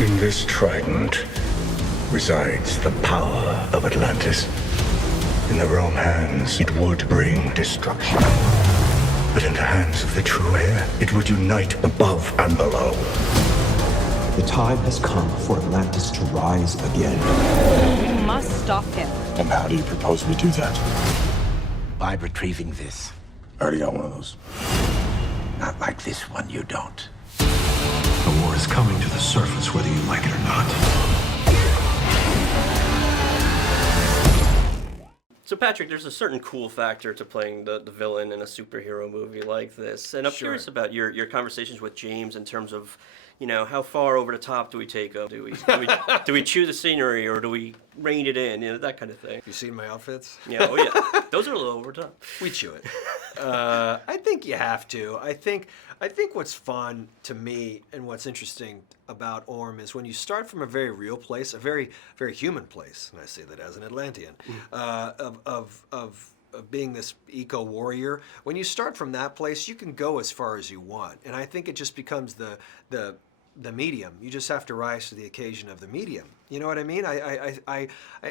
In this trident resides the power of Atlantis. In the wrong hands, it would bring destruction. But in the hands of the true heir, it would unite above and below. The time has come for Atlantis to rise again. We must stop him. And how do you propose we do that? By retrieving this. I already got one of those. Not like this one, you don't. The war is coming to the surface, whether you like it or not. So Patrick, there's a certain cool factor to playing the villain in a superhero movie like this. And I'm curious about your conversations with James in terms of, you know, how far over the top do we take them? Do we chew the scenery or do we rein it in? You know, that kind of thing. You seen my outfits? Yeah, oh yeah. Those are a little over the top. We chew it. I think you have to. I think what's fun to me and what's interesting about Orm is when you start from a very real place, a very, very human place, and I say that as an Atlantean, of being this eco-warrior. When you start from that place, you can go as far as you want. And I think it just becomes the medium. You just have to rise to the occasion of the medium. You know what I mean? I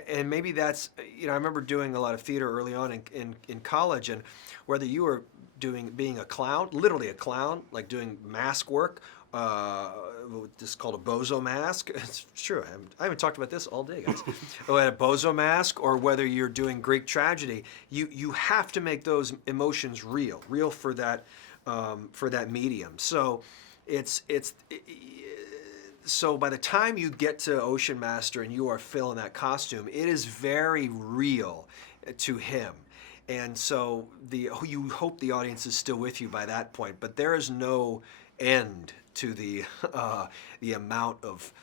and maybe that's, you know, I remember doing a lot of theater early on in college, and whether you were being a clown, literally a clown, like doing mask work, this is called a bozo mask. It's true. I haven't talked about this all day, guys. A bozo mask, or whether you're doing Greek tragedy, you have to make those emotions real for that medium. So so by the time you get to Oceanmaster and you are filling that costume, it is very real to him. And so you hope the audience is still with you by that point, but there is no end to the amount of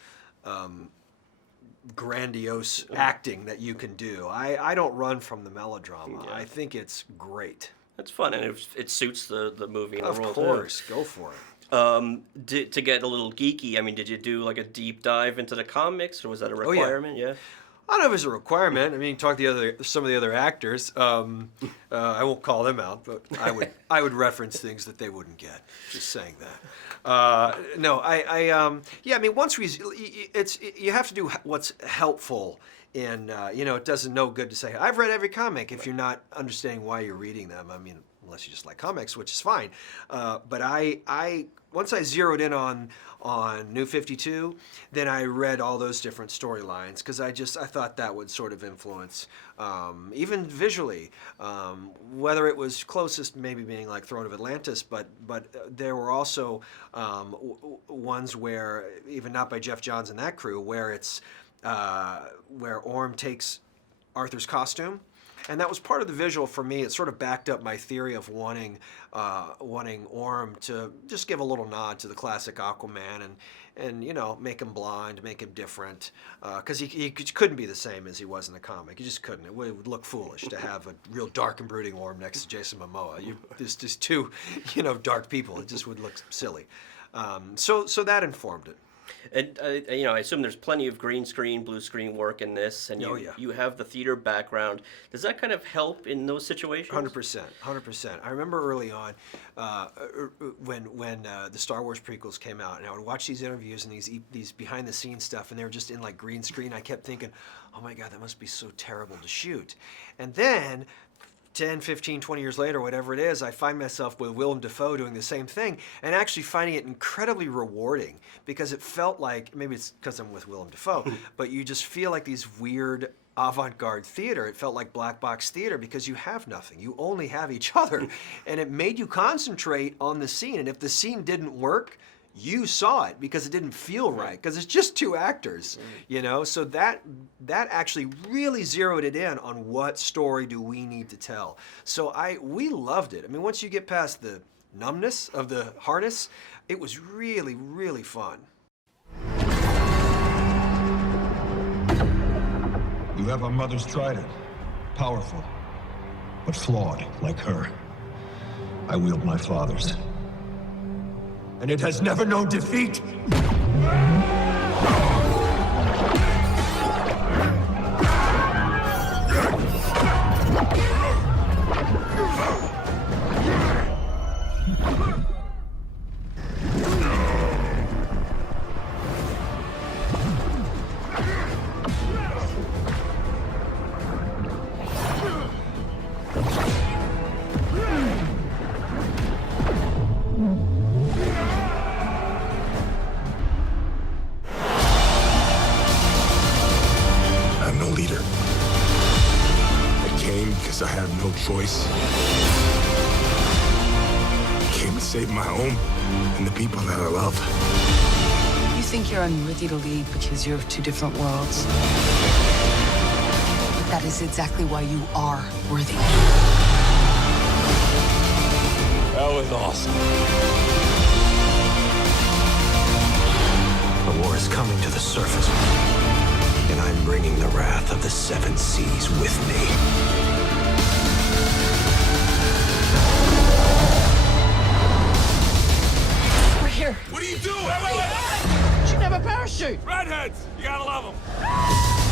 grandiose acting that you can do. I don't run from the melodrama. Yeah. I think it's great. It's fun, and it suits the movie and the role. Of course, go for it. To get a little geeky, I mean, did you do like a deep dive into the comics, or was that a requirement? Oh, yeah. Yeah. I don't know if it's a requirement. I mean, talk to some of the other actors. I won't call them out, but I would reference things that they wouldn't get. Just saying that. No, yeah. I mean, once you have to do what's helpful. In you know, it doesn't no good to say I've read every comic if you're not understanding why you're reading them. I mean, unless you just like comics, which is fine. But I once I zeroed in on New 52, then I read all those different storylines because I thought that would sort of influence, even visually, whether it was closest maybe being like Throne of Atlantis, but there were also ones where, even not by Jeff Johns and that crew, where it's where Orm takes Arthur's costume. And that was part of the visual for me. It sort of backed up my theory of wanting Orm to just give a little nod to the classic Aquaman and you know, make him blonde, make him different, because he couldn't be the same as he was in the comic. He just couldn't. It would look foolish to have a real dark and brooding Orm next to Jason Momoa. There's just two, you know, dark people. It just would look silly. So that informed it. And you know, I assume there's plenty of green screen, blue screen work in this, and you have the theater background. Does that kind of help in those situations? 100%. I remember early on when the Star Wars prequels came out, and I would watch these interviews and these behind the scenes stuff, and they were just in like green screen. I kept thinking, oh my God, that must be so terrible to shoot. And then 10, 15, 20 years later, whatever it is, I find myself with Willem Dafoe doing the same thing and actually finding it incredibly rewarding because it felt like, maybe it's because I'm with Willem Dafoe, but you just feel like these weird avant-garde theater. It felt like black box theater because you have nothing. You only have each other. And it made you concentrate on the scene. And if the scene didn't work, you saw it because it didn't feel right because it's just two actors, you know. So that actually really zeroed it in on what story do we need to tell. So we loved it. I mean, once you get past the numbness of the harness, it was really, really fun. You have a mother's trident, powerful, but flawed like her. I wield my father's. And it has never known defeat. choice. I came to save my home and the people that I love. You think you're unworthy to lead because you're of two different worlds. But that is exactly why you are worthy. That was awesome. The war is coming to the surface, and I'm bringing the wrath of the seven seas with me. We're here. What are you doing? Wait. You should have a parachute. Redheads! You gotta love them.